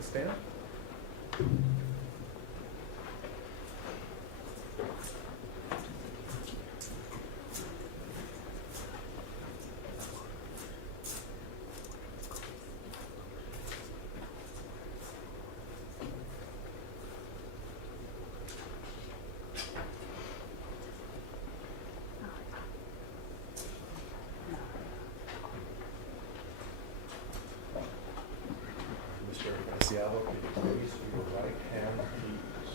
the stand. Mr. Preciado, can you please with your right hand, please?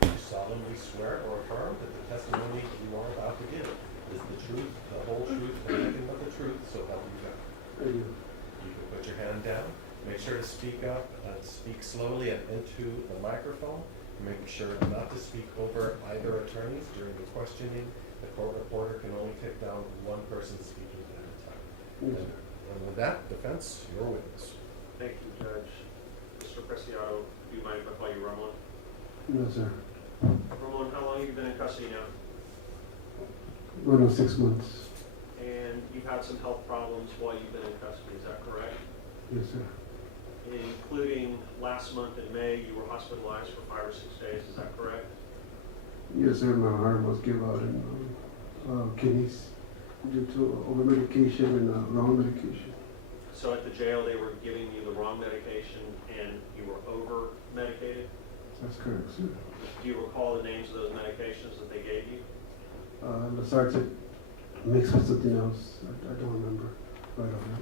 Do you solemnly swear or affirm that the testimony you are about to give is the truth, the whole truth, and nothing but the truth, so help you God? I do. You can put your hand down. Make sure to speak up, speak slowly and into the microphone. Make sure not to speak over either attorneys during the questioning. The court reporter can only take down one person speaking at a time. Yes, sir. And with that, defense, your witness. Thank you, Judge. Mr. Preciado, do you mind if I call you Ramon? No, sir. Ramon, how long have you been in custody now? Going on 6 months. And you've had some health problems while you've been in custody, is that correct? Yes, sir. Including last month in May, you were hospitalized for 5 or 6 days, is that correct? Yes, sir. My heart was give out and kidneys due to over medication and wrong medication. So at the jail, they were giving you the wrong medication and you were over medicated? That's correct, sir. Do you recall the names of those medications that they gave you? Losartan mixed with something else. I don't remember right off.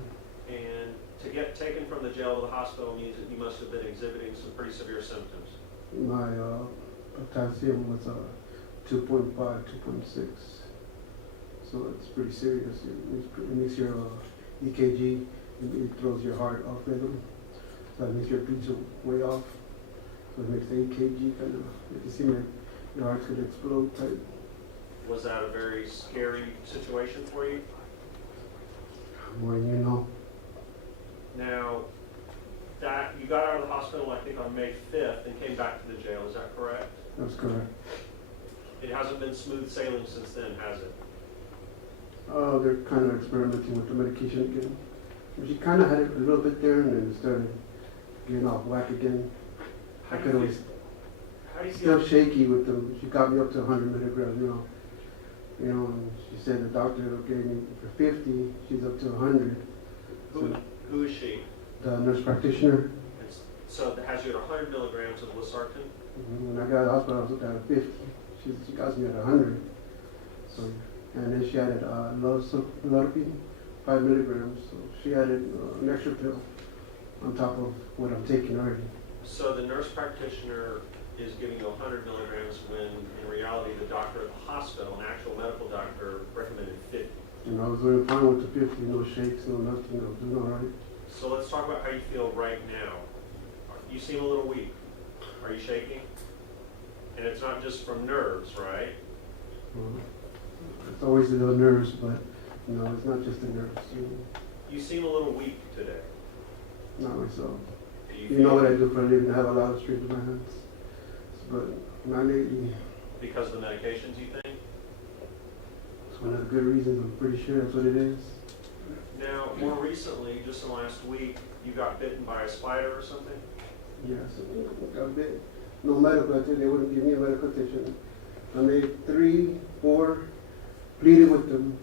And to get taken from the jail to the hospital means that you must have been exhibiting some pretty severe symptoms. My potassium was 2.5, 2.6. So it's pretty serious. It makes your EKG, it throws your heart off rhythm. So it makes your beats way off. So it makes the EKG kind of, you can see your heart could explode type. Was that a very scary situation for you? More than you know. Now, that you got out of the hospital, I think, on May 5th and came back to the jail. Is that correct? That's correct. It hasn't been smooth sailing since then, has it? They're kind of experimenting with the medication again. She kind of had it a little bit there and then it started getting off whack again. I could always How do you still feel? shaky with them. She got me up to 100 milligrams, and she said the doctor gave me for 50, she's up to 100. Who is she? The nurse practitioner, And so it has you at 100 milligrams of Losartan. when I got out of the hospital, I was up at 50. She got me at 100. So, and then she added Losartan, 5 milligrams. So she added an extra pill on top of what I'm taking already. So the nurse practitioner is giving you 100 milligrams when in reality the doctor at the hospital, an actual medical doctor, recommended 50. And I was doing fine with the 50, no shakes, no nothing, I was doing all right. So let's talk about how you feel right now. You seem a little weak. Are you shaking? And it's not just from nerves, right? It's always the nerves, but it's not just the nerves. You seem a little weak today. Not myself. Do You know what I do for a living? I have a lot of strength in my hands, but not lately. Because of the medications, you think? It's one of the good reasons. I'm pretty sure that's what it is. Now, more recently, just in the last week, you got bitten by a spider or something? Yes, I got bit. No medical attention. They wouldn't give me a medical attention. I made 3, 4, pleaded with them.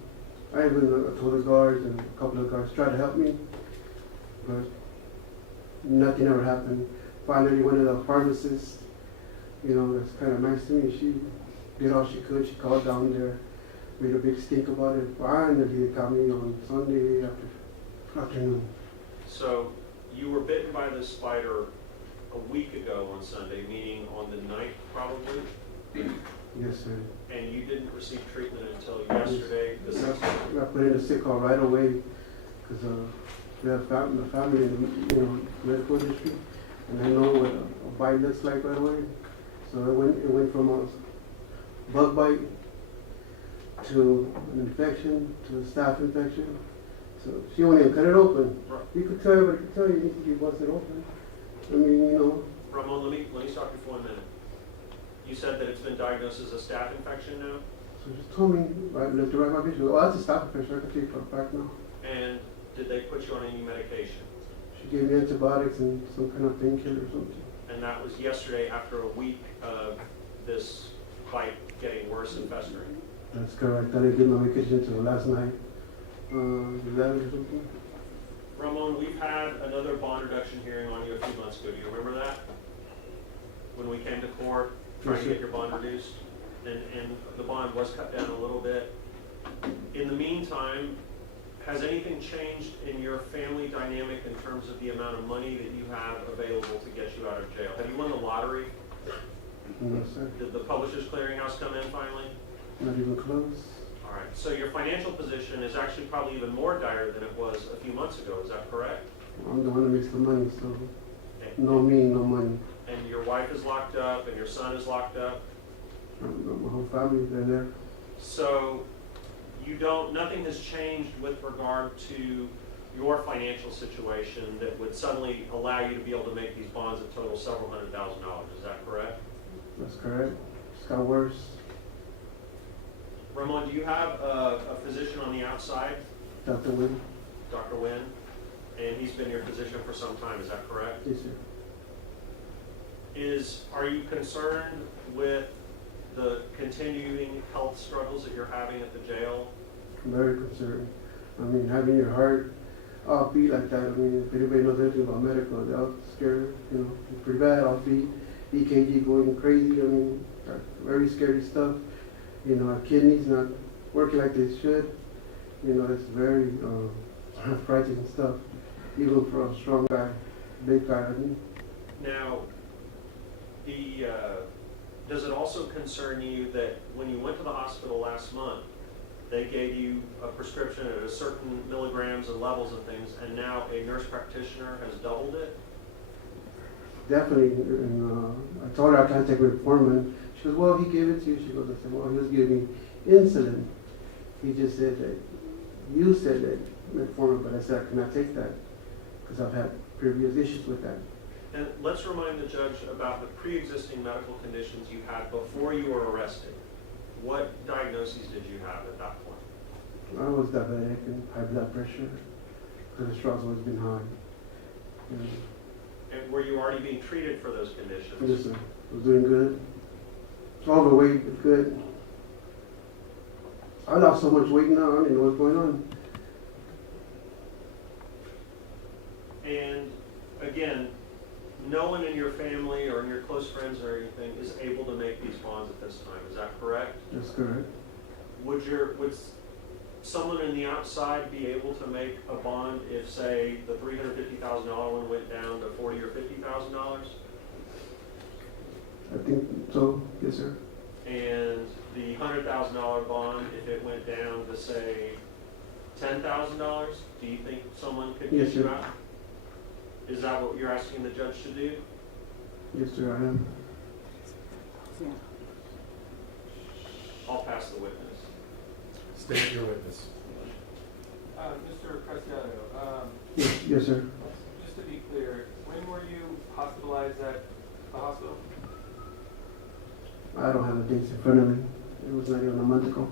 I even told the guards, and a couple of guards tried to help me, but nothing ever happened. Finally, one of the pharmacists, that's kind of nice to me. She did all she could. She called down there, made a big stink about it. Finally, they got me on Sunday afternoon. So, you were bitten by this spider a week ago on Sunday, meaning on the 9th probably? Yes, sir. And you didn't receive treatment until yesterday, the 16th? I got put in a sick call right away because we have family in the medical industry, and I know what a bite looks like right away. So it went from a bug bite to an infection to a staph infection. So she won't even cut it open. Right. You could tell, but I could tell you need to be busted open. I mean, Ramon, let me stop you for a minute. You said that it's been diagnosed as a staph infection now? So just told me, right, looked right my vision. Oh, that's a staph infection. I can see for a fact now. And did they put you on any medication? She gave me antibiotics and some kind of painkiller or something. And that was yesterday after a week of this bite getting worse and festering. That's correct. I didn't get my vacation until last night. 11 or something. Ramon, we've had another bond reduction hearing on you a few months ago. Do you remember that? When we came to court, trying to get your bond reduced, and the bond was cut down a little bit. In the meantime, has anything changed in your family dynamic in terms of the amount of money that you have available to get you out of jail? Have you won the lottery? No, sir. Did the Publishers Clearinghouse come in finally? Not even close. All right, so your financial position is actually probably even more dire than it was a few months ago, is that correct? I'm the one that makes the money, so Okay. no me, no money. And your wife is locked up, and your son is locked up? My whole family, they're there. So nothing has changed with regard to your financial situation that would suddenly allow you to be able to make these bonds that total several $100,000, is that correct? That's correct. It's got worse. Ramon, do you have a physician on the outside, Dr. Wynn. Dr. Wynn? And he's been your physician for some time, is that correct? Yes, sir. Are you concerned with the continuing health struggles that you're having at the jail? I'm very concerned. I mean, having your heart offbeat like that, I mean, if anybody knows anything about medical, they'll scare, it's pretty bad, offbeat, EKG going crazy, I mean, very scary stuff. Our kidneys not working like they should. It's very frightening stuff, even for a strong guy, big guy like me. Now, does it also concern you that when you went to the hospital last month, they gave you a prescription at a certain milligrams and levels and things, and now a nurse practitioner has doubled it? Definitely, and I told her I can't take metformin. She goes, well, he gave it to you. She goes, I said, well, he was giving me insulin. He just said that you said that metformin, but I said I cannot take that because I've had previous issues with that. And let's remind the judge about the pre-existing medical conditions you had before you were arrested. What diagnoses did you have at that point? I was diabetic and high blood pressure. Cholesterol's always been high. And were you already being treated for those conditions? Yes, sir. I was doing good. Overweight, but good. I lost so much weight now, I don't even know what's going on. And again, no one in your family or in your close friends or anything is able to make these bonds at this time. Is that correct? That's correct. Would someone in the outside be able to make a bond if, say, the $350,000 one went down to $40,000 or $50,000? I think so, yes, sir. And the $100,000 bond, if it went down to, say, $10,000, do you think someone could Yes, get you sir. out? Is that what you're asking the judge to do? Yes, sir, I am. I'll pass the witness. State your witness. Mr. Preciado, Yes, sir. just to be clear, when were you hospitalized at the hospital? I don't have the dates in front of me. It was not even a month ago.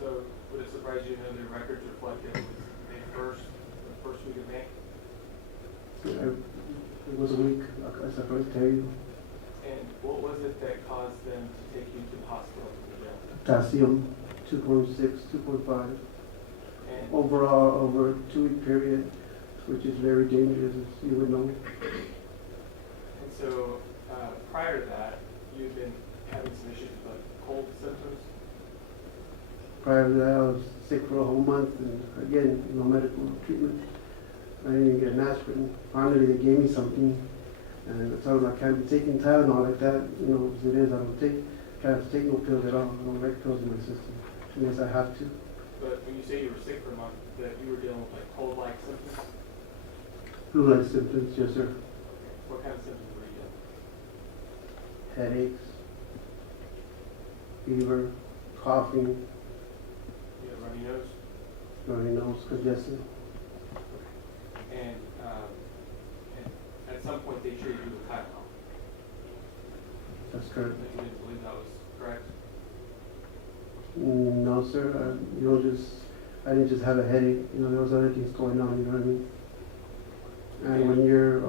So would it surprise you to know the records reflect it was May 1st, the first week of May? It was a week, I suppose to tell you. And what was it that caused them to take you to the hospital from the jail? Potassium, 2.6, 2.5. And, Overall, over a 2-week period, which is very dangerous, as you would know. and so prior to that, you've been having some issues with like cold symptoms? Prior to that, I was sick for a whole month, and again, no medical treatment. I didn't even get an aspirin. Finally, they gave me something, and I told them I can't be taking Tylenol like that. As it is, I can't have to take no pills at all. I don't like pills in my system unless I have to. But when you say you were sick for a month, that you were dealing with like cold-like symptoms? Flu-like symptoms, yes, sir. What kind of symptoms were you dealing Headaches, fever, coughing, with? You had a runny nose? runny nose, congestion. And at some point they treated you with Tylenol. That's correct. You didn't believe that was correct? No, sir. You don't just I didn't just have a headache, you know, there was other things going on, you know what I mean? And when you're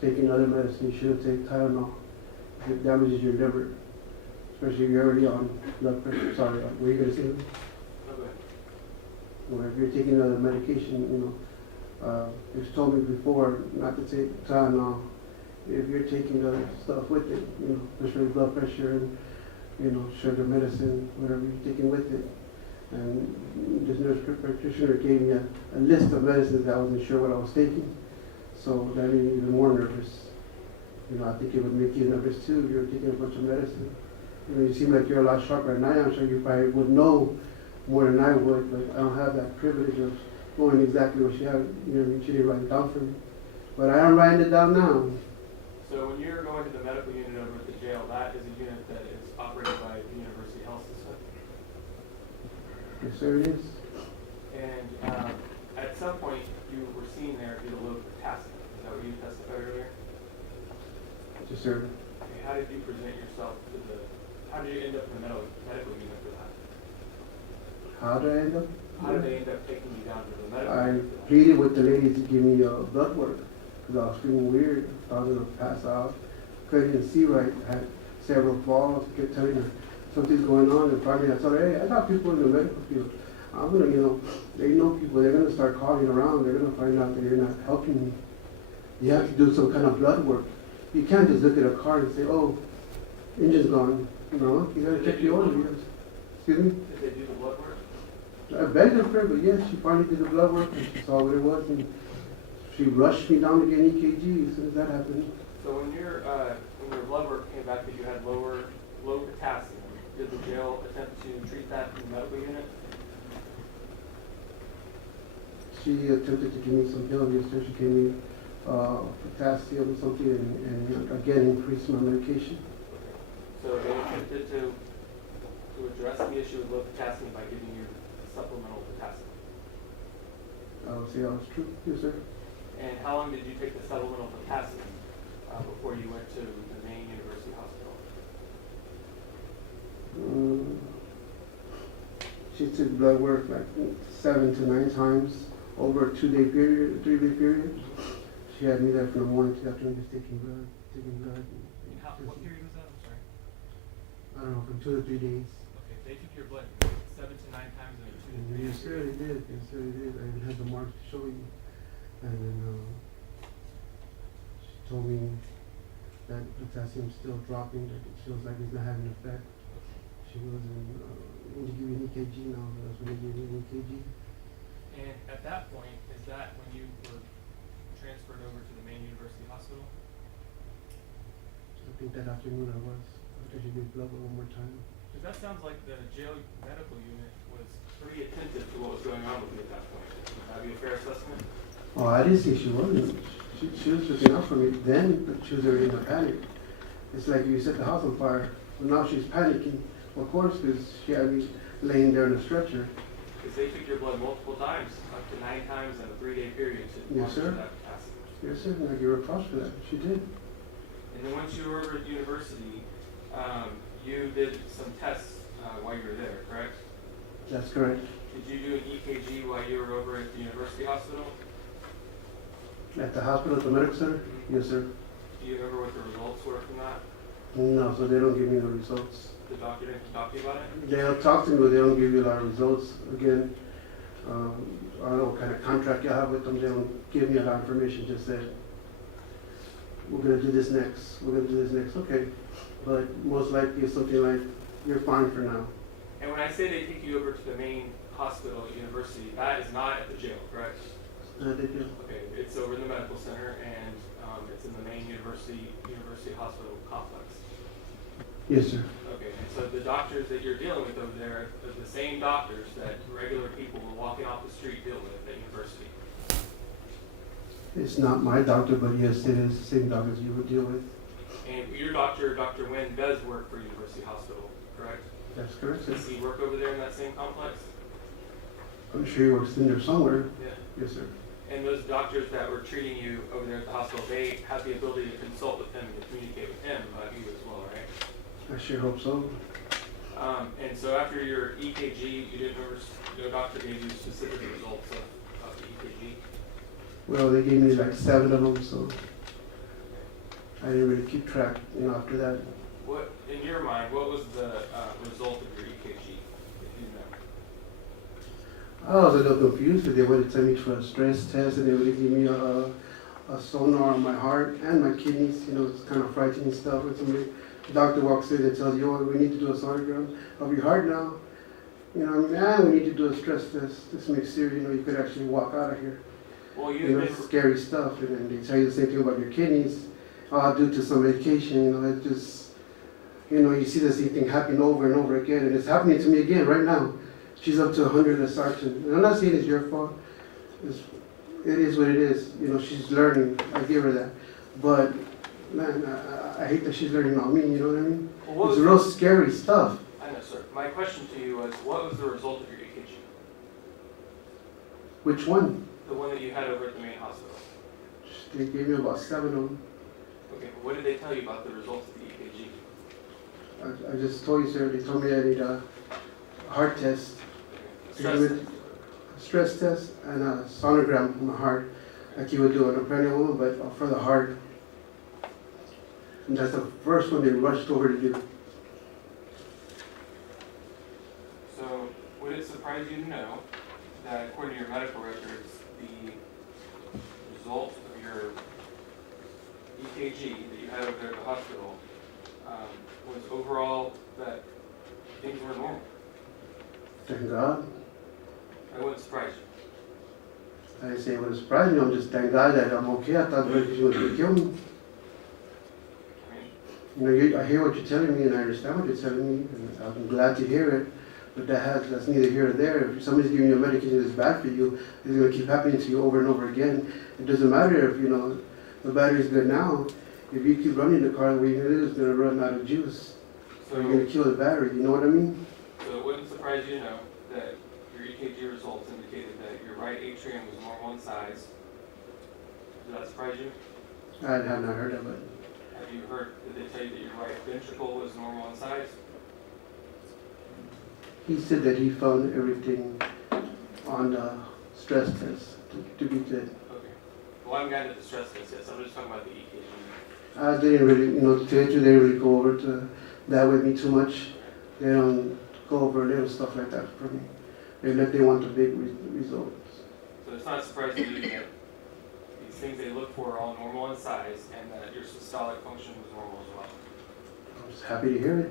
taking other medicine, you shouldn't take Tylenol. It damages your liver, especially if you're already on blood pressure. Sorry, what were you gonna say? Okay. Or if you're taking other medication, you know, it's told me before not to take Tylenol if you're taking other stuff with it, you know, especially blood pressure and, you know, sugar medicine, whatever you're taking with it. And this nurse practitioner gave me a list of medicines that I wasn't sure what I was taking, so that made me even more nervous. You know, I think it would make you nervous too if you're taking a bunch of medicine. You know, you seem like you're a lot sharper than I am. I'm sure you probably would know more than I would, but I don't have that privilege of knowing exactly what she had. You know, she didn't write it down for me. But I am writing it down now. So when you're going to the medical unit over at the jail, that is a unit that is operated by the University Health System. Yes, sir, it is. And at some point, you were seen there due to low potassium. Is that what you testified earlier? Yes, sir. Okay, how did you present yourself to the, how did you end up in the medical unit for that? How did I end up? How did they end up taking you down to the medical I unit for that? pleaded with the lady to give me blood work because I was feeling weird. I was gonna pass out. Couldn't even see right. I had several falls. Kept telling her something's going on. And finally I told her, hey, I got people in the medical field. I'm gonna, you know, they know people. They're gonna start calling around. They're gonna find out that you're not helping me. You have to do some kind of blood work. You can't just look at a car and say, oh, engine's gone. No, you gotta check the oil. Excuse me? Did they do the blood work? I begged her for it, but yes, she finally did the blood work and she saw what it was, and she rushed me down to get an EKG as soon as that happened. So when your blood work came back that you had low potassium, did the jail attempt to treat that in the medical unit? She attempted to give me some pills yesterday. She gave me potassium or something, and again increased my medication. So they attempted to address the issue of low potassium by giving you supplemental potassium. I would say that was true. Yes, sir. And how long did you take the supplemental potassium before you went to the main university hospital? She took blood work like 7 to 9 times over a 2-day period, a 3-day period. She had me there from the morning to the afternoon just taking blood. And what period was that? I'm sorry. I don't know, from 2 to 3 days. Okay, they took your blood 7 to 9 times in a 2 to 3 Yes, sir, they did. Yes, sir, they did. I even had the marks to show you. And then she told me that potassium's still dropping, that it feels like it's not having an effect. She wasn't going to give me an EKG now, but I was going to give me an EKG. And at that point, is that when you were transferred over to the main university hospital? I think that afternoon I was. After she did blood work one more time. Because that sounds like the jail medical unit was pretty attentive to what was going on with you at that point. Would that be a fair assessment? Oh, I didn't say she wasn't. She was looking out for me then, but she was already in a panic. It's like you set the house on fire, but now she's panicking. Of course, because she had me laying there in a stretcher. Because they took your blood multiple times, up to 9 times in a 3-day period to Yes, sir. monitor that potassium. Yes, sir, and I gave her props for that. She did. And then once you were over at university, you did some tests while you were there, correct? That's correct. Did you do an EKG while you were over at the university hospital? At the hospital, at the medical center? Yes, sir. Do you remember what the results were from that? No, so they don't give me the results. The doctor didn't talk to you about it? They'll talk to me, but they don't give you a lot of results. Again, I don't know what kind of contract you have with them. They don't give me a lot of information, just that we're going to do this next. We're going to do this next. Okay. But most likely it's something like, you're fine for now. And when I say they take you over to the main hospital at university, that is not at the jail, correct? They do. Okay, it's over in the medical center and it's in the main university hospital complex. Yes, sir. Okay, and so the doctors that you're dealing with over there are the same doctors that regular people were walking off the street deal with at university. It's not my doctor, but yes, it is the same doctors you would deal with. And your doctor, Dr. Nguyen, does work for University Hospital, correct? That's correct, sir. Does he work over there in that same complex? I'm sure he works in there somewhere. Yeah. Yes, sir. And those doctors that were treating you over there at the hospital, they have the ability to consult with him and to communicate with him about you as well, right? I sure hope so. And so after your EKG, you didn't remember, no doctor gave you specific results of the EKG? Well, they gave me like 7 of them, so I didn't really keep track, after that. What, in your mind, what was the result of your EKG, if you know? I was a little confused because they would send me for a stress test and they would give me a sonar on my heart and my kidneys. It's kind of frightening stuff. When somebody, the doctor walks in and tells you, oh, we need to do a sonogram of your heart now. We need to do a stress test. This makes serious, you could actually walk out of here. Well, It's scary stuff. And then they tell you the same thing about your kidneys. Due to some medication, it just, you see the same thing happen over and over again. And it's happening to me again right now. She's up to 100 a sergeant. And I'm not saying it's your fault. It is what it is. She's learning. I give her that. But, man, I hate that she's learning on me, you know what I mean? Well, it's real scary stuff. I know, sir. My question to you was, what was the result of your EKG? Which one? The one that you had over at the main hospital. They gave me about 7 of them. Okay, what did they tell you about the results of the EKG? I just told you, sir, they told me I need a heart test. Stress They gave test. me a stress test and a sonogram on my heart, like you would do on a pregnant woman, but for the heart. And that's the first one they rushed over to do. So, would it surprise you to know that according to your medical records, the result of your EKG that you had over there at the hospital was overall that things were normal? Thank God. That wouldn't surprise you. I didn't say it would surprise me. I'm just thank God that I'm okay. I thought she was going to kill me. I mean, I hear what you're telling me, and I understand what you're telling me, and I'm glad to hear it. But that's neither here nor there. If somebody's giving you a medication that's bad for you, it's going to keep happening to you over and over again. It doesn't matter if the battery's good now. If you keep running the car the way it is, it's going to run out of juice. so, You're going to kill the battery. You know what I mean? so it wouldn't surprise you to know that your EKG results indicated that your right atrium was normal in size. Does that surprise you? I have not heard of it. Have you heard, did they tell you that your right ventricle was normal in size? He said that he found everything on the stress test to be good. Okay. Well, I haven't gotten to the stress test yet, so I'm just talking about the EKG. I didn't really, to tell you, they didn't really go over to that with me too much. They don't go over little stuff like that for me. They want the big results. So it's not surprising to you that these things they look for are all normal in size and that your systolic function was normal as well. I'm just happy to hear it.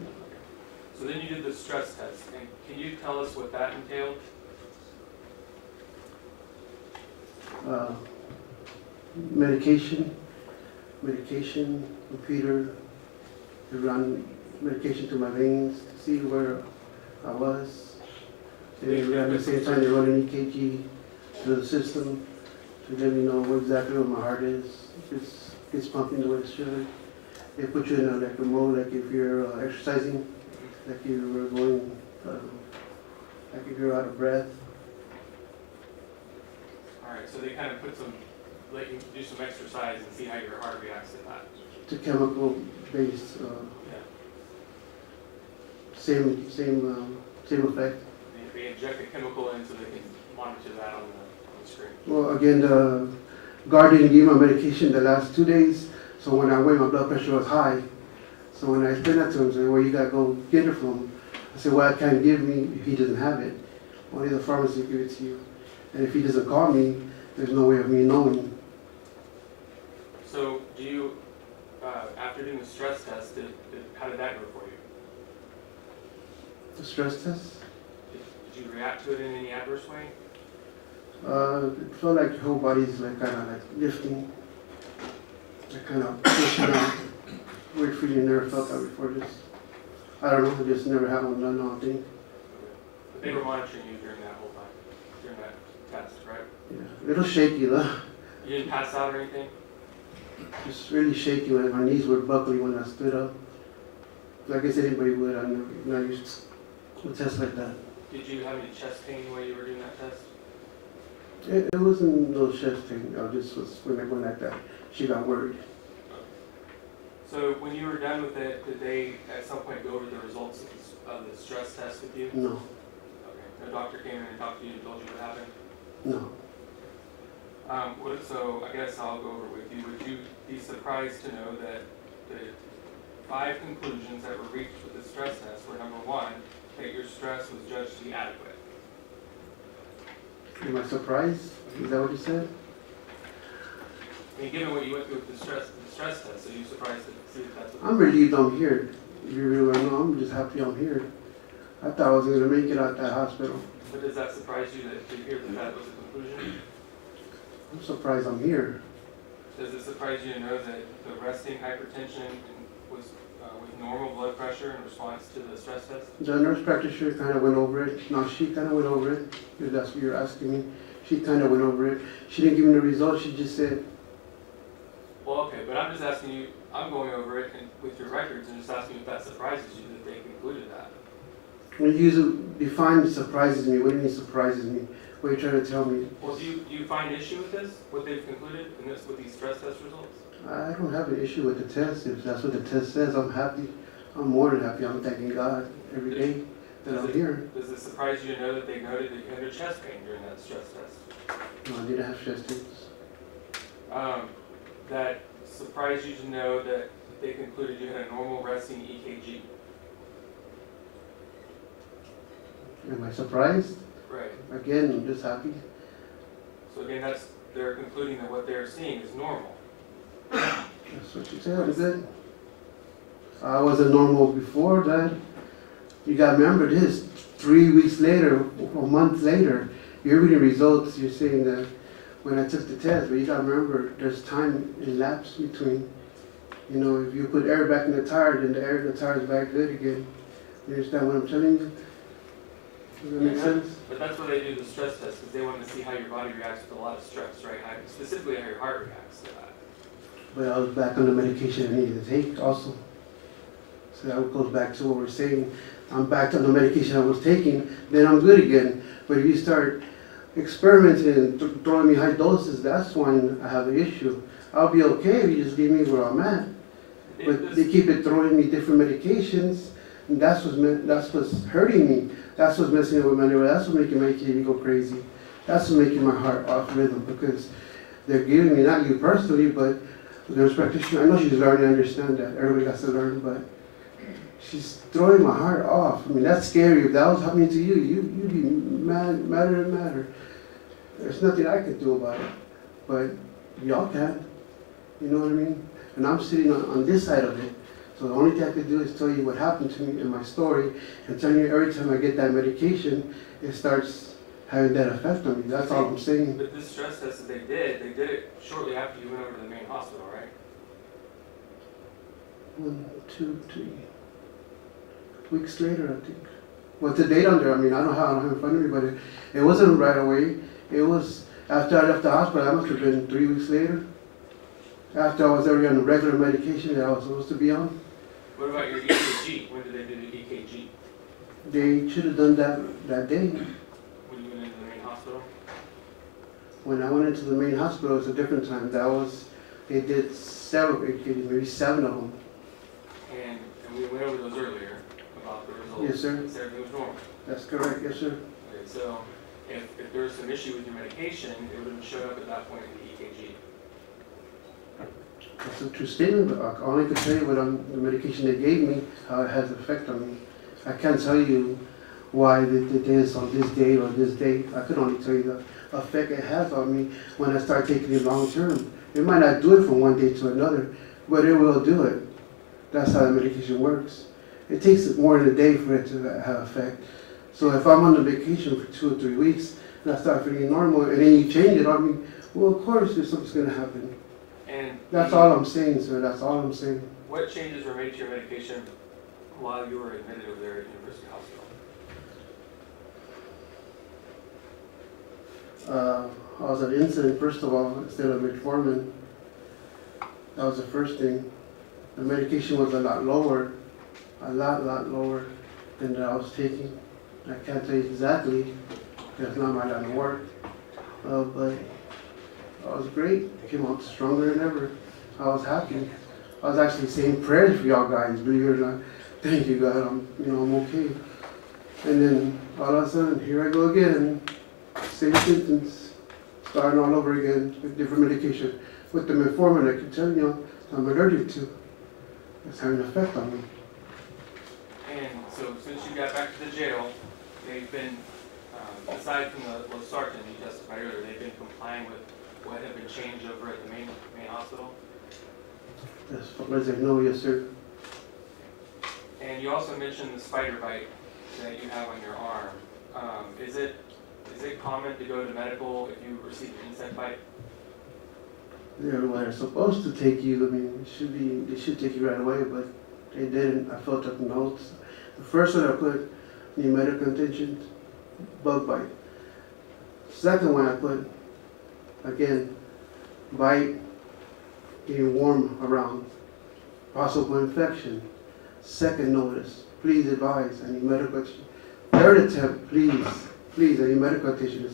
So then you did the stress test, and can you tell us what that entailed? Medication, computer, to run medication to my veins to see where I was. And at the same time, they run an EKG to the system to let me know exactly where my heart is. If it's pumping the way it should. They put you in a mode like if you're exercising, like you were going, like if you're out of breath. All right, so they kind of put some, let you do some exercise and see how your heart reacts to that. It's a chemical based, Yeah. same effect. They inject a chemical in so they can monitor that on the screen. Well, again, the guard didn't give me my medication the last 2 days, so when I went, my blood pressure was high. So when I explained that to him, he said, well, you got to go get it from him. I said, well, I can't give me if he doesn't have it. Only the pharmacy can give it to you. And if he doesn't call me, there's no way of me knowing. So do you, after doing the stress test, how did that go for you? The stress test? Did you react to it in any adverse way? It felt like your whole body's like kind of like lifting, like kind of pushing out. Weird feeling, never felt that before. I don't know, I just never had one done, I don't think. But they were monitoring you during that whole time, during that test, right? Yeah, a little shaky though. You didn't pass out or anything? Just really shaky when my knees were buckling when I stood up. Like I said, anybody would, I'm not used to a test like that. Did you have any chest pain while you were doing that test? It wasn't no chest thing, I just was, when I went like that, she got worried. So when you were done with it, did they at some point go over the results about the stress test with you? No, Okay. No doctor came in and talked to you and told you what happened? no. So I guess I'll go over it with you. Would you be surprised to know that the 5 conclusions that were reached with the stress test were, number 1, that your stress was judged to be adequate? Am I surprised? Is that what you said? I mean, given what you went through with the stress test, are you surprised to see that that's what? I'm relieved I'm here. If you really want to know, I'm just happy I'm here. I thought I was going to make it out that hospital. But does that surprise you that to hear that that was the conclusion? I'm surprised I'm here. Does it surprise you to know that the resting hypertension was with normal blood pressure in response to the stress test? The nurse practitioner kind of went over it. No, she kind of went over it. If that's what you're asking me. She kind of went over it. She didn't give me the results. She just said, Well, okay, but I'm just asking you, I'm going over it and with your records and just asking if that surprises you that they concluded that. when you define surprises me, what do you mean surprises me? What are you trying to tell me? Well, do you find issue with this, what they've concluded in this, with these stress test results? I don't have an issue with the test. If that's what the test says, I'm happy. I'm more than happy. I'm thanking God every day that I'm here. Does it surprise you to know that they noted that you had a chest pain during that stress test? No, I didn't have chest pains. That surprised you to know that they concluded you had a normal resting EKG? Am I surprised? Right. Again, I'm just happy. So again, they're concluding that what they're seeing is normal. That's what you said, is it? I wasn't normal before that. You got to remember this, 3 weeks later, a month later, you're reading results, you're saying that when I took the test, but you got to remember there's time elapsed between, you know, if you put air back in the tire, then the air in the tire is back good again. You understand what I'm telling you? Does that make sense? But that's why they do the stress test, because they want to see how your body reacts to a lot of stress, right? Specifically how your heart reacts to that. But I was back on the medication I needed to take also. So that goes back to what we're saying. I'm back on the medication I was taking, then I'm good again. But if you start experimenting and throwing me high doses, that's when I have an issue. I'll be okay if you just leave me where I'm at. But they keep it throwing me different medications, and that's what's hurting me. That's what's messing up with my nerve. That's what's making my kidney go crazy. That's what's making my heart off rhythm, because they're giving me, not you personally, but the nurse practitioner. I know she's learning to understand that. Everybody has to learn, but she's throwing my heart off. I mean, that's scary. If that was happening to you, you'd be madder and madder. There's nothing I could do about it, but y'all can. You know what I mean? And I'm sitting on this side of it. So the only thing I could do is tell you what happened to me in my story, and tell you every time I get that medication, it starts having that effect on me. That's all I'm saying. But this stress test that they did it shortly after you went over to the main hospital, right? 1, 2, 3 weeks later, I think. What's the date on there? I mean, I don't have it in front of me, but it wasn't right away. It was after I left the hospital. That must have been 3 weeks later. After I was already on the regular medication that I was supposed to be on. What about your EKG? When did they do the EKG? They should have done that day. When you went into the main hospital? When I went into the main hospital, it was a different time. They did several EKGs, maybe 7 of them. And we went over those earlier about the results. Yes, sir. Everything was normal. That's correct, yes, sir. Okay, so if there was some issue with your medication, it would have showed up at that point in the EKG. That's a true statement, but I only can tell you what the medication they gave me, how it has an effect on me. I can't tell you why they did this on this date or this date. I could only tell you the effect it has on me when I start taking it long term. It might not do it from one day to another, but it will do it. That's how the medication works. It takes more than a day for it to have effect. So if I'm on the medication for 2 or 3 weeks and I start feeling normal and then you change it on me, well, of course there's something's going to happen. And That's all I'm saying, sir. That's all I'm saying. what changes were made to your medication while you were admitted over there at University Hospital? I was on insulin, first of all, instead of metformin. That was the first thing. The medication was a lot lower lower than that I was taking. I can't tell you exactly, that's not my line of work. But I was great. I came out stronger than ever. I was happy. I was actually saying prayers for y'all guys, believe it or not. thank you God, I'm okay. And then all of a sudden, here I go again, same symptoms, starting all over again with different medication. With the metformin, I can tell you, I'm allergic to. It's having an effect on me. And so since you got back to the jail, they've been, aside from the Losartan you testified earlier, they've been complying with what had been changed over at the main hospital? As far as I know, yes, sir. And you also mentioned the spider bite that you have on your arm. Is it common to go to medical if you receive an insect bite? They're supposed to take you. I mean, they should take you right away, but they didn't. I felt up notes. The first one I put, the medical attention, bug bite. Second one I put, again, bite, getting warm around, possible infection. Second notice, please advise, I need medical attention. Third attempt, please, I need medical attention.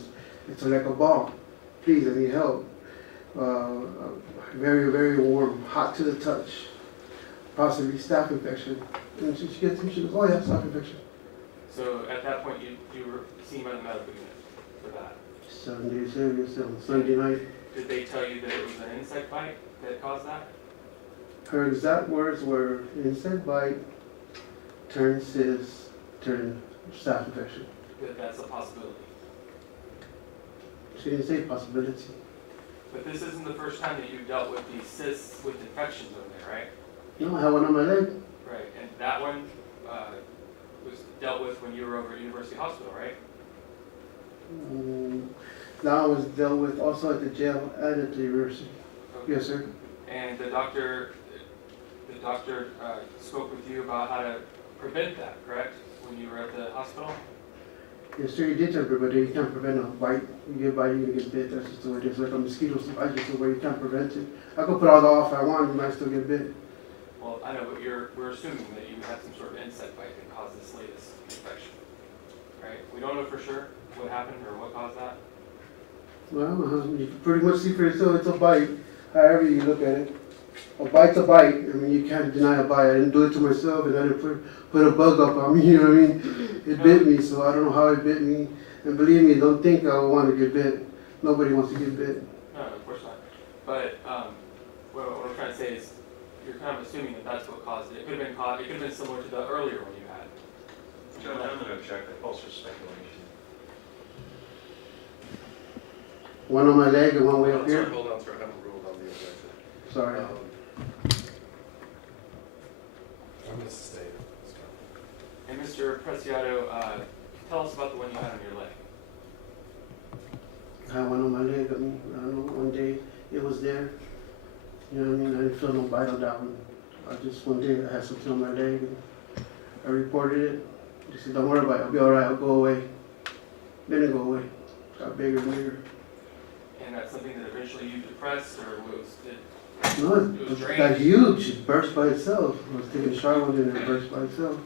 It's like a ball. Please, I need help. Very, very warm, hot to the touch, possibly staph infection. And she gets me, she goes, oh yeah, staph infection. So at that point, you were seen by the medical unit for that. 7 days later, still Sunday night. Did they tell you that it was an insect bite that caused that? Her exact words were insect bite, turn cyst, turn staph infection. That's a possibility. She didn't say possibility. But this isn't the first time that you've dealt with these cysts with infections over there, right? No, I had one on my leg. Right, and that one was dealt with when you were over at University Hospital, right? That was dealt with also at the jail and at the university. Okay. Yes, sir. And the doctor spoke with you about how to prevent that, correct? When you were at the hospital? Yes, sir, you did tell everybody you can't prevent a bite. You get bite, you're gonna get bit. That's just the way it is. Like a mosquito bite, just the way you can't prevent it. I could put all the off I want, you might still get bit. Well, I know, but we're assuming that you had some sort of insect bite that caused this latest infection, right? We don't know for sure what happened or what caused that. Well, you can pretty much see for yourself it's a bite, however you look at it. A bite's a bite. I mean, you can't deny a bite. I didn't do it to myself, and I didn't put a bug up on me, you know what I mean? It bit me, so I don't know how it bit me. And believe me, don't think I would want to get bit. Nobody wants to get bit. No, of course not. But what I'm trying to say is you're kind of assuming that that's what caused it. It could have been similar to the earlier one you had. Judge, I'm going to object. That calls for speculation. One on my leg and one way up here. Hold on, sir, I haven't ruled on the objection. Sorry. I'm going to stay. And Mr. Preciado, tell us about the one you had on your leg. I had one on my leg. I mean, I don't know, one day it was there. You know what I mean? I didn't feel no bite on that one. One day I had something on my leg and I reported it. They said, don't worry about it. I'll be all right. I'll go away. Didn't go away. Got bigger and bigger. And that's something that eventually you depressed or was it? No, It was it drained. got huge. It burst by itself. I was taking a shower and it burst by itself.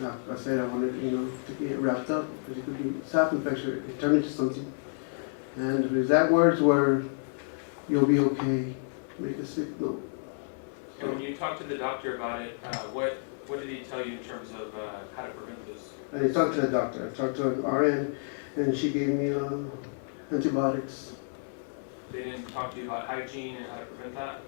Like I said, I wanted, to get it wrapped up because it could be staph infection. It turned into something. And the exact words were, "You'll be okay. Make a sick note." And when you talked to the doctor about it, what did he tell you in terms of how to prevent this? I talked to the doctor. I talked to an RN, and she gave me antibiotics. They didn't talk to you about hygiene and how to prevent that?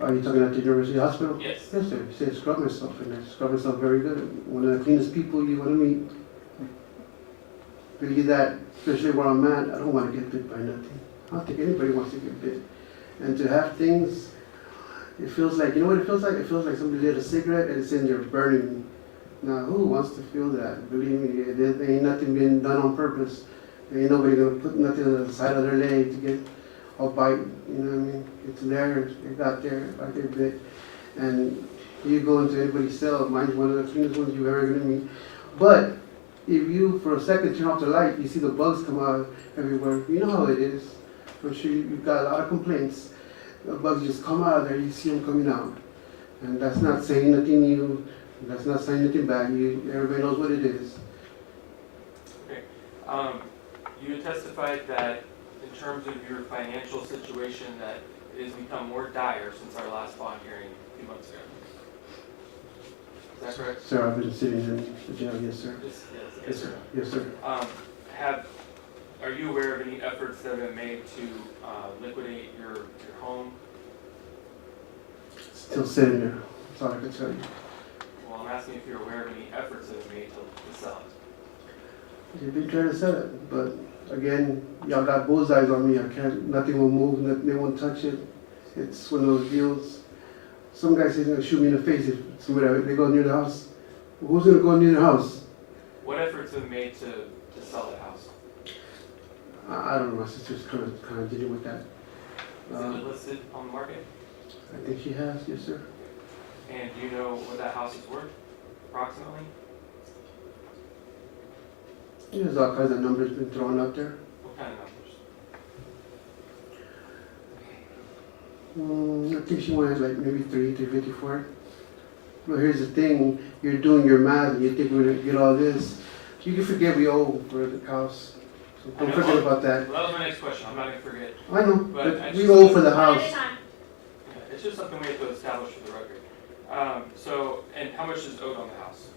Are you talking at the University Hospital? Yes. Yes, sir. He said scrub myself, and I scrub myself very good. One of the cleanest people you want to meet. Believe that, especially where I'm at, I don't want to get bit by nothing. I don't think anybody wants to get bit. And to have things, it feels like, you know what it feels like? It feels like somebody lit a cigarette and it's in there burning me. Now, who wants to feel that? Believe me, there ain't nothing being done on purpose. There ain't nobody going to put nothing on the side of their leg to get a bite, you know what I mean? It's there, it got there, I get bit. And you go into anybody's cell, mine's one of the cleanest ones you've ever going to meet. But if you, for a second, turn off the light, you see the bugs come out everywhere. You know how it is. I'm sure you've got a lot of complaints. The bugs just come out of there, you see them coming out. And that's not saying nothing new, that's not saying anything bad. Everybody knows what it is. Okay. You testified that in terms of your financial situation that it has become more dire since our last bond hearing. months ago. Is that correct? Sir, I've been sitting in the jail, yes, sir. Yes, sir. Yes, sir. Are you aware of any efforts that have been made to liquidate your home? Still sitting there, that's all I can tell you. Well, I'm asking if you're aware of any efforts that have been made to sell it. They've been trying to sell it, but again, y'all got bullseyes on me, I can't, nothing will move, they won't touch it. It's one of those deals. Some guy says he's gonna shoot me in the face if somebody, they go near the house. Who's gonna go near the house? What efforts have been made to sell the house? I don't know, my sister's kind of dealing with that. Is it listed on the market? I think she has, yes, sir. And do you know what that house is worth, approximately? There's all kinds of numbers been thrown out there. What kind of numbers? I think she wanted like maybe 350 for it. But here's the thing, you're doing your math and you think we're gonna get all this. You can forget we owe for the house. So don't I know. forget about that. Well, that was my next question, I'm not gonna forget. I know, But but I we just- owe for the One house. at a time. Yeah, it's just something we have to establish for the record. And how much is owed on the house?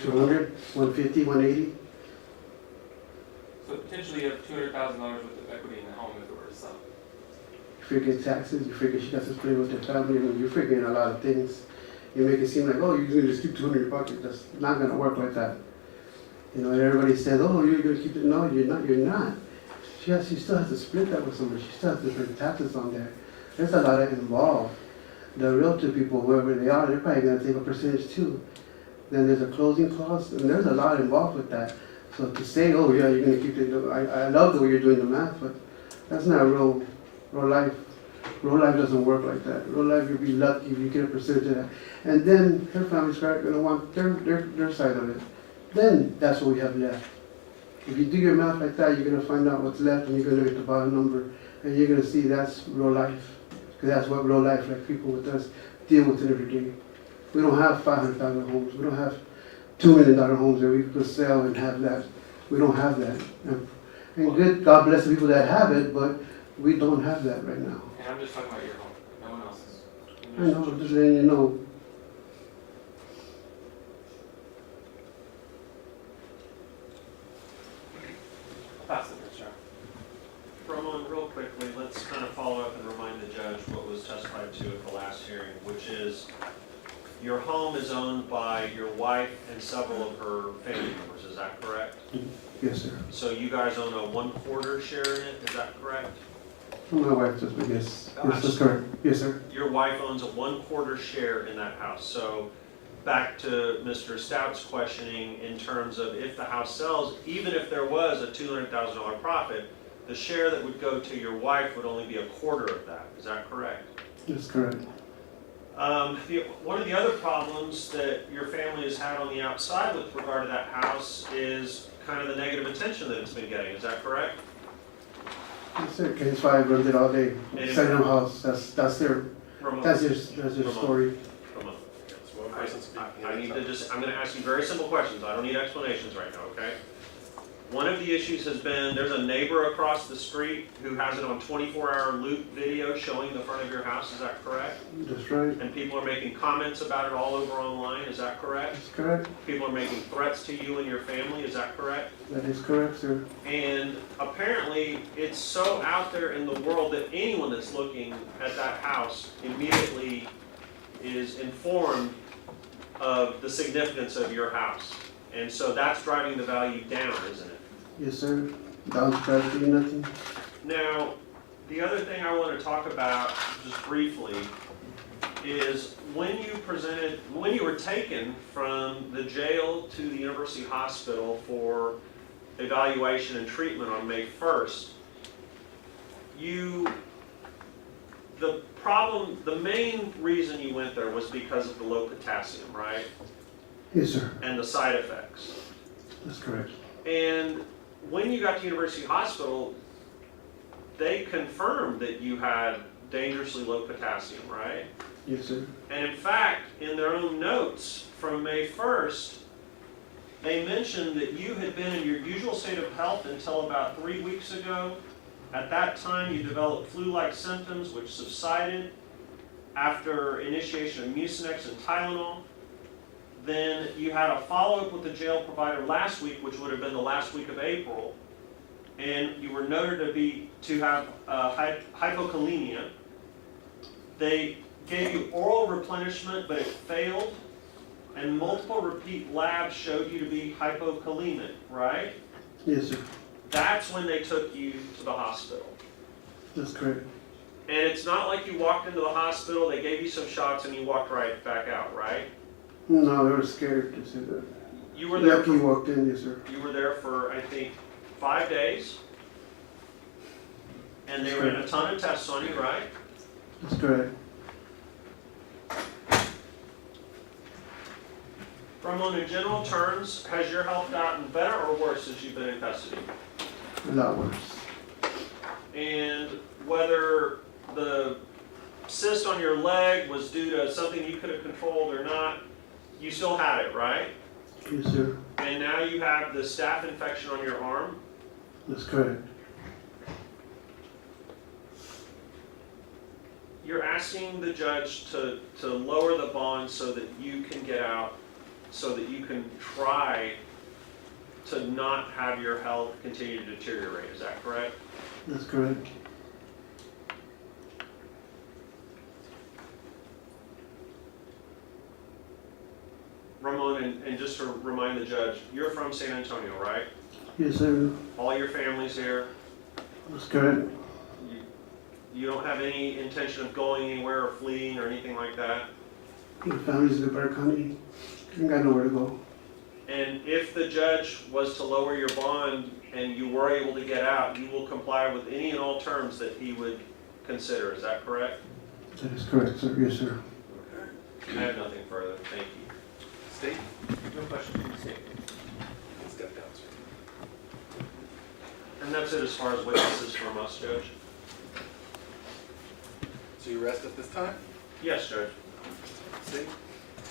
200, 150, 180. So potentially you have $200,000 worth of equity in the home if it were to sell. You figure taxes, you figure she got to split with her family, and you're figuring a lot of things. You make it seem like, oh, you're gonna just keep 200 in your pocket. That's not gonna work like that. You know, and everybody says, oh, you're gonna keep it. No, you're not. She still has to split that with somebody. She still has to pay taxes on there. There's a lot involved. The realtor people, whoever they are, they're probably gonna take a percentage too. Then there's a closing clause, and there's a lot involved with that. So to say, oh yeah, you're gonna keep it, I love the way you're doing the math, but that's not real life. Real life doesn't work like that. Real life, you'll be lucky if you get a percentage of that. And then her family's gonna want their side of it. Then that's what we have left. If you do your math like that, you're gonna find out what's left, and you're gonna look at the bottom number, and you're gonna see that's real life. Because that's what real life, like people with us, deal with it every day. We don't have 500,000 homes. We don't have $2 million homes that we could sell and have that. We don't have that. And good, God bless the people that have it, but we don't have that right now. And I'm just talking about your home, no one else's. I know, I'm just letting you know. Pass it, Mr. Chairman. Ramon, real quickly, let's kind of follow up and remind the judge what was testified to at the last hearing, which is your home is owned by your wife and several of her family members, is that correct? Yes, sir. So you guys own a 1/4 share in it, is that correct? My wife does, but yes. Yes, that's correct. Yes, sir. Your wife owns a 1/4 share in that house. So back to Mr. Stout's questioning in terms of if the house sells, even if there was a $200,000 profit, the share that would go to your wife would only be 1/4 of that, is that correct? That's correct. One of the other problems that your family has had on the outside with regard to that house is kind of the negative attention that it's been getting, is that correct? Yes, sir. Case 5 runs it all day. And if- Second house, that's their Ramon, story. Ramon. I need to I'm gonna ask you very simple questions, I don't need explanations right now, okay? One of the issues has been, there's a neighbor across the street who has it on 24-hour loop video showing the front of your house, is that correct? That's right. And people are making comments about it all over online, is that correct? That's correct. People are making threats to you and your family, is that correct? That is correct, sir. And apparently, it's so out there in the world that anyone that's looking at that house immediately is informed of the significance of your house. And so that's driving the value down, isn't it? Yes, sir. Down to practically nothing. Now, the other thing I want to talk about, just briefly, is when you were taken from the jail to the University Hospital for evaluation and treatment on May 1st, the main reason you went there was because of the low potassium, right? Yes, sir. And the side effects. That's correct. And when you got to University Hospital, they confirmed that you had dangerously low potassium, right? Yes, sir. And in fact, in their own notes from May 1st, they mentioned that you had been in your usual state of health until about 3 weeks ago, At that time, you developed flu-like symptoms which subsided after initiation of Mucinex and Tylenol. Then you had a follow-up with the jail provider last week, which would have been the last week of April, and you were noted to have hypokalemia. They gave you oral replenishment, but it failed, and multiple repeat labs showed you to be hypokalemic, right? Yes, sir. That's when they took you to the hospital. That's correct. And it's not like you walked into the hospital, they gave you some shots, and you walked right back out, right? No, they were scared to say that. You were there. Lucky walked in, yes, sir. You were there for, I think, 5 days. And they ran a ton of tests on you, right? That's correct. Ramon, in general terms, has your health gotten better or worse since you've been in custody? A lot worse. And whether the cyst on your leg was due to something you could have controlled or not, you still had it, right? Yes, sir. And now you have the staph infection on your arm. That's correct. You're asking the judge to lower the bond so that you can get out, so that you can try to not have your health continue to deteriorate. Is that correct? That's correct. Ramon, and just to remind the judge, you're from San Antonio, right? Yes, sir. All your family's here. That's correct. You don't have any intention of going anywhere or fleeing or anything like that? My family's in Bear County. Ain't got nowhere to go. And if the judge was to lower your bond and you were able to get out, you will comply with any and all terms that he would consider. Is that correct? That is correct, sir. Yes, sir. Okay. I have nothing further. Thank you. State? No question from the state. Step down, sir. And that's it as far as witnesses from us, Judge. So you rest at this time? Yes, Judge. State?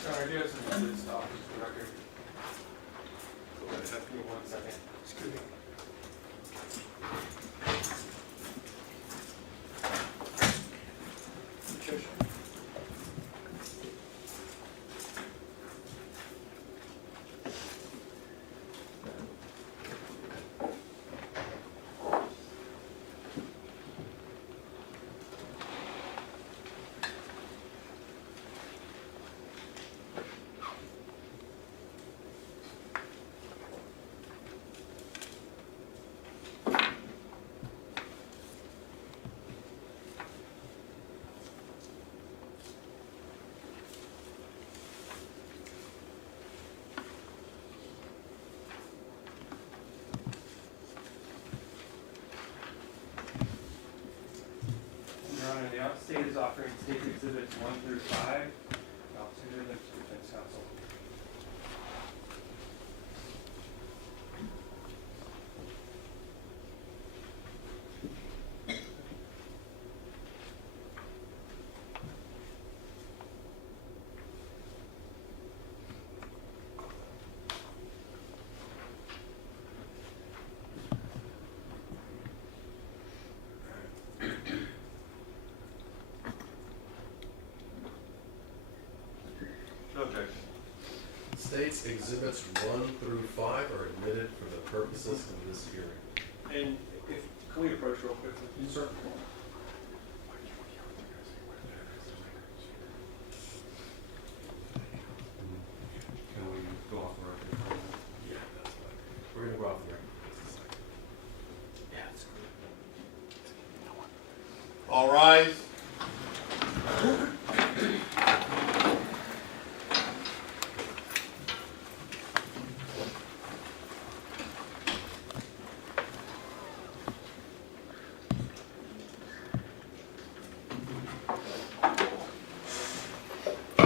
I do have some evidence off the record. Go right ahead. Give me 1 second. Excuse me. Judge. Your Honor, the state is offering state exhibits 1 through 5. Opportunity to defense counsel. No objection. States exhibits 1 through 5 are admitted for the purposes of this hearing. And if, can we approach real quickly? Sir. Can we go off the record? Yeah, that's fine. We're gonna go off the record. Yeah, it's good. All rise.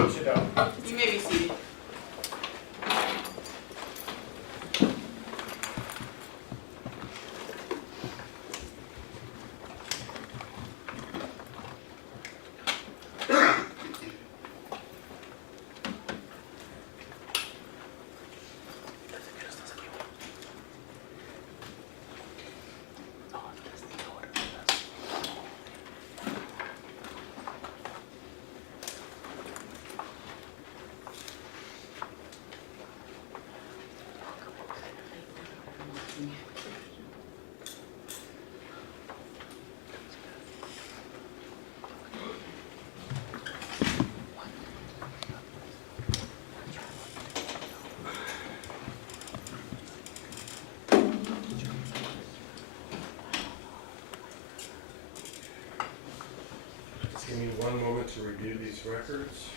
Sit down. You may be seated. review these records.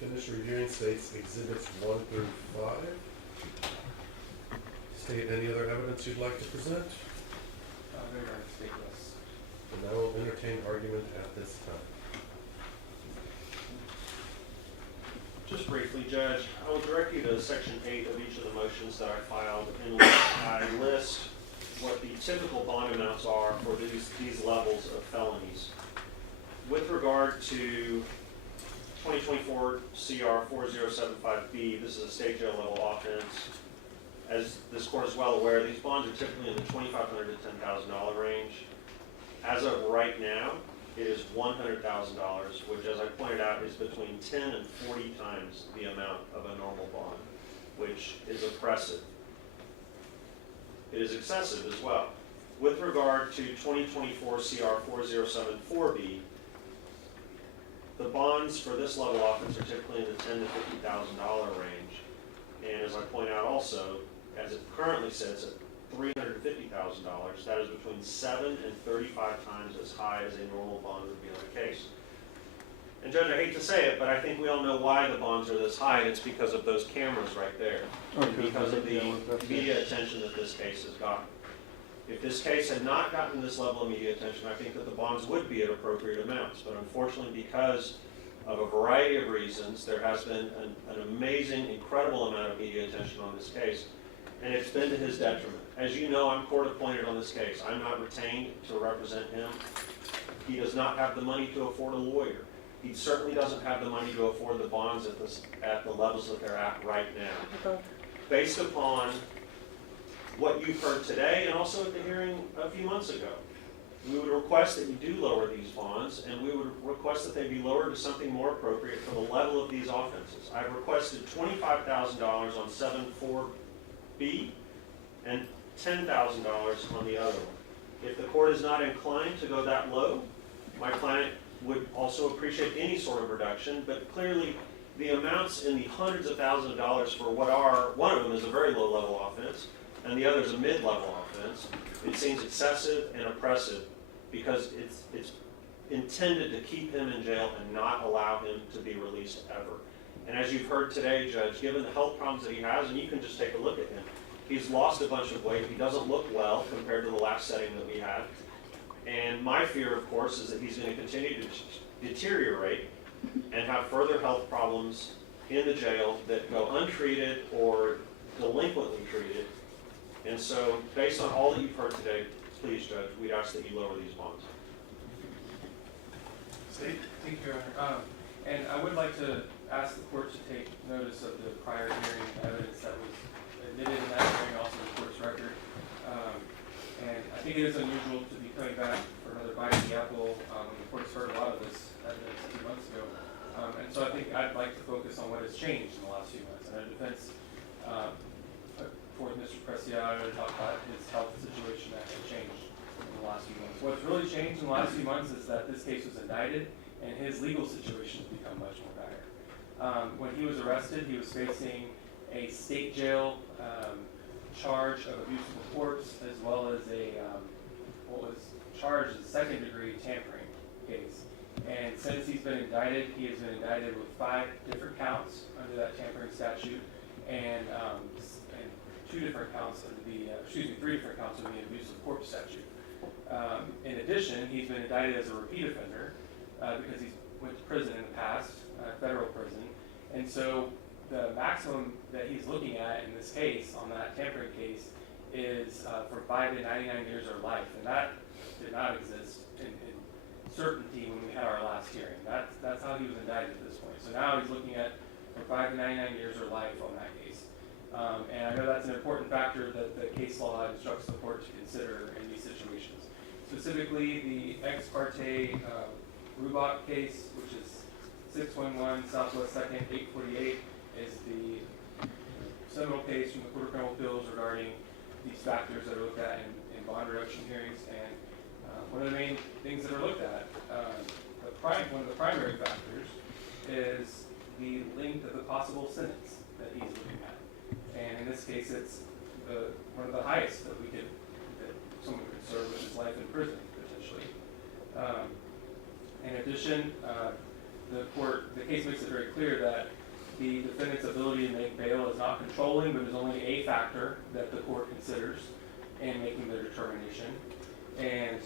Finished reviewing states exhibits 1 through 5. State any other evidence you'd like to present? Very much stateless. And I will entertain argument at this time. Just briefly, Judge, I will direct you to section 8 of each of the motions that I filed, in which I list what the typical bond amounts are for these levels of felonies. With regard to 2024 CR 4075B, this is a state jail level offense. as this court is well aware, these bonds are typically in the $2,500 to $10,000 range. As of right now, it is $100,000, which, as I pointed out, is between 10 and 40 times the amount of a normal bond, which is oppressive. It is excessive as well. With regard to 2024 CR 4074B, the bonds for this level offense are typically in the $10,000 to $50,000 range. And as I point out also, as it currently sits at $350,000, that is between 7 and 35 times as high as a normal bond would be on a case. And Judge, I hate to say it, but I think we all know why the bonds are this high, and it's because of those cameras right there. And because of the media attention that this case has gotten. If this case had not gotten this level of media attention, I think that the bonds would be at appropriate amounts. But unfortunately, because of a variety of reasons, there has been an amazing, incredible amount of media attention on this case, and it's been to his detriment. As you know, I'm court appointed on this case. I'm not retained to represent him. He does not have the money to afford a lawyer. He certainly doesn't have the money to afford the bonds at the levels that they're at right now. Based upon what you've heard today and also at the hearing a few months ago, we would request that you do lower these bonds, and we would request that they be lowered to something more appropriate for the level of these offenses. I've requested $25,000 on 7-4B and $10,000 on the other one. If the court is not inclined to go that low, my client would also appreciate any sort of reduction, but clearly the amounts in the hundreds of thousands of dollars for what are, one of them is a very low level offense, and the other is a mid-level offense, it seems excessive and oppressive because it's intended to keep him in jail and not allow him to be released ever. And as you've heard today, Judge, given the health problems that he has, and you can just take a look at him, he's lost a bunch of weight, he doesn't look well compared to the last setting that we had. And my fear, of course, is that he's going to continue to deteriorate and have further health problems in the jail that go untreated or delinquently treated. And so, based on all that you've heard today, please, Judge, we'd ask that you lower these bonds. Thank you, Your Honor. And I would like to ask the court to take notice of the prior hearing evidence that was admitted in that hearing, also the court's record. And I think it is unusual to be coming back for another bite of the apple when the court's heard a lot of this evidence a few months ago. And so I think I'd like to focus on what has changed in the last few months. And our defense for Mr. Preciado to talk about his health situation that has changed in the last few months. What's really changed in the last few months is that this case was indicted and his legal situation has become much more dire. When he was arrested, he was facing a state jail charge of abuse of the courts, as well as what was charged as a second-degree tampering case. And since he's been indicted, he has been indicted with 5 different counts under that tampering statute, and 3 different counts under the abuse of court statute. In addition, he's been indicted as a repeat offender because he went to prison in the past, federal prison, and so the maximum that he's looking at in this case, on that tampering case, is from 5 to 99 years or life, and that did not exist in certainty when we had our last hearing. That's how he was indicted at this point. So now he's looking at from 5 to 99 years or life on that case. And I know that's an important factor that the case law instructs the court to consider in these situations. Specifically, the ex parte Rubach case, which is 611 Southwest 2nd 848, is the seminal case from the Court of Criminal Appeals regarding these factors that are looked at in bond reduction hearings. And one of the main things that are looked at, one of the primary factors is the length of the possible sentence that he's looking at. And in this case, it's one of the highest that someone could serve, which is life in prison, potentially. In addition, the case makes it very clear that the defendant's ability to make bail is not controlling, but is only a factor that the court considers in making their determination. And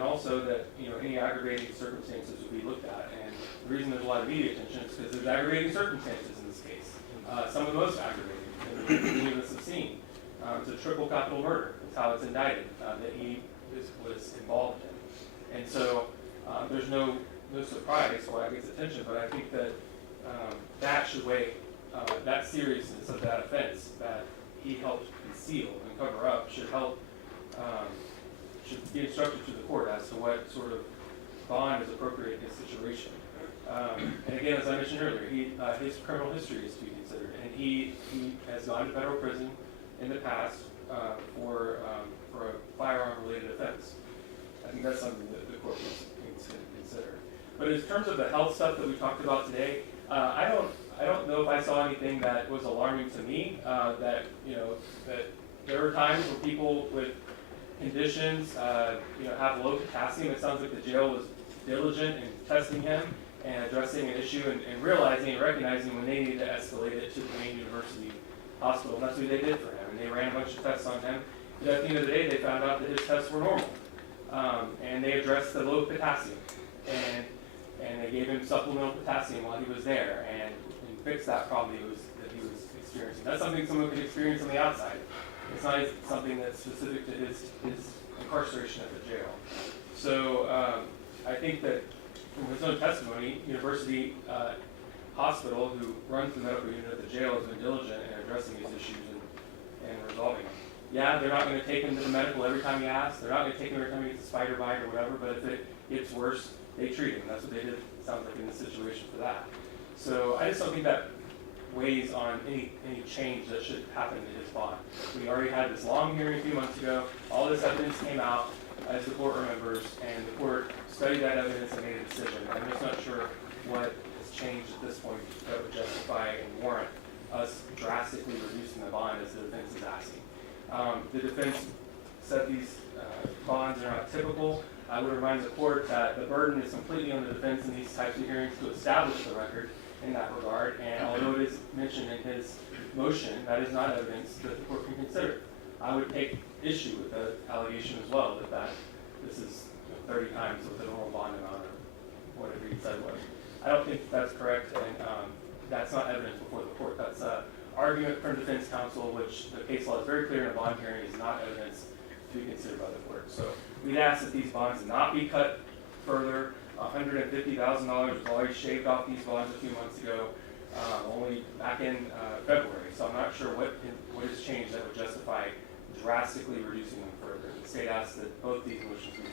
also that any aggravating circumstances would be looked at. And the reason there's a lot of media attention is because there's aggravating circumstances in this case. Some of the most aggravating that many of us have seen. It's a triple capital murder. That's how it's indicted, that he was involved in. And so there's no surprise why it gets attention, but I think that that should weigh, that seriousness of that offense, that he helped conceal and cover up should help, should be instructed to the court as to what sort of bond is appropriate in this situation. And again, as I mentioned earlier, his criminal history is to be considered, and he has gone to federal prison in the past for a firearm-related offense. I think that's something that the court needs to consider. But in terms of the health stuff that we talked about today, I don't know if I saw anything that was alarming to me. That there are times where people with conditions, have low potassium. It sounds like the jail was diligent in testing him and addressing an issue and realizing and recognizing when they needed to escalate it to the main university hospital. And that's what they did for him. And they ran a bunch of tests on him. But at the end of the day, they found out that his tests were normal. And they addressed the low potassium. And they gave him supplemental potassium while he was there and fixed that problem that he was experiencing. That's something someone could experience on the outside. It's not something that's specific to his incarceration at the jail. So I think that from his own testimony, University Hospital, who runs the medical unit at the jail, has been diligent in addressing these issues and resolving them. Yeah, they're not going to take him to the medical every time he asks. They're not going to take him every time he gets a spider bite or whatever, but if it gets worse, they treat him. That's what they did, it sounds like, in this situation for that. So I just don't think that weighs on any change that should happen to his bond. We already had this long hearing a few months ago. All this evidence came out, as the court remembers, and the court studied that evidence and made a decision. I'm just not sure what has changed at this point that would justify and warrant us drastically reducing the bond as the defense is asking. The defense said these bonds are not typical. I would remind the court that the burden is completely on the defense in these types of hearings to establish the record in that regard, and although it is mentioned in his motion, that is not evidence that the court can consider. I would take issue with the allegation as well that this is 30 times what the normal bond amount or whatever he said was. I don't think that's correct, and that's not evidence before the court. That's an argument from defense counsel, which the case law is very clear in a bond hearing is not evidence to be considered by the court. So we'd ask that these bonds not be cut further. $150,000 was already shaved off these bonds a few months ago, only back in February. So I'm not sure what has changed that would justify drastically reducing them further. The state asks that both these motions be passed.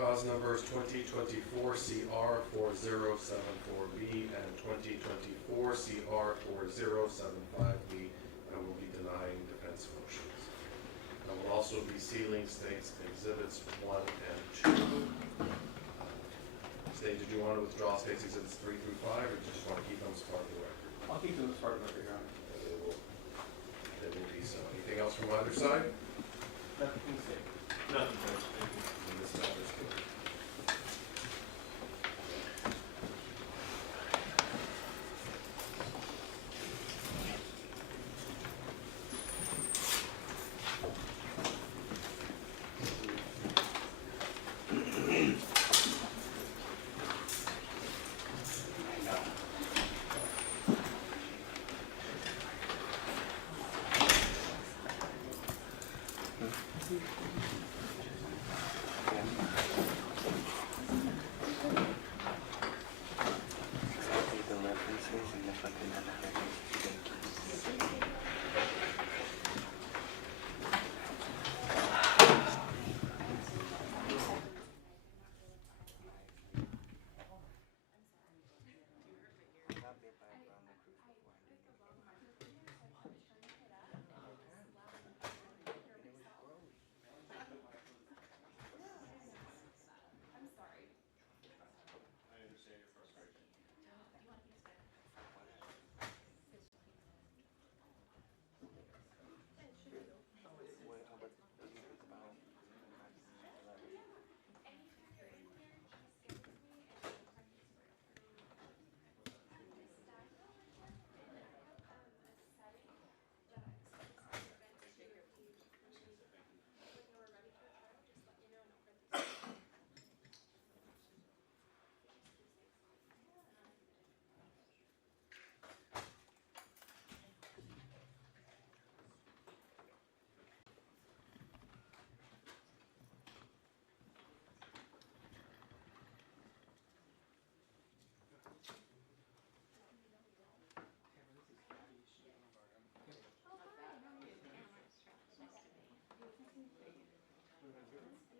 Cause numbers 2024 CR 4074B and 2024 CR 4075B. I will be denying defense motions. I will also be sealing states exhibits 1 and 2. State, did you want to withdraw states exhibits 3 through 5, or do you just want to keep them as part of the record? I'll keep them as part of the record, Your Honor. They will be so. Anything else from either side? Nothing to say. Nothing, Judge. Thank you. And this matter is clear.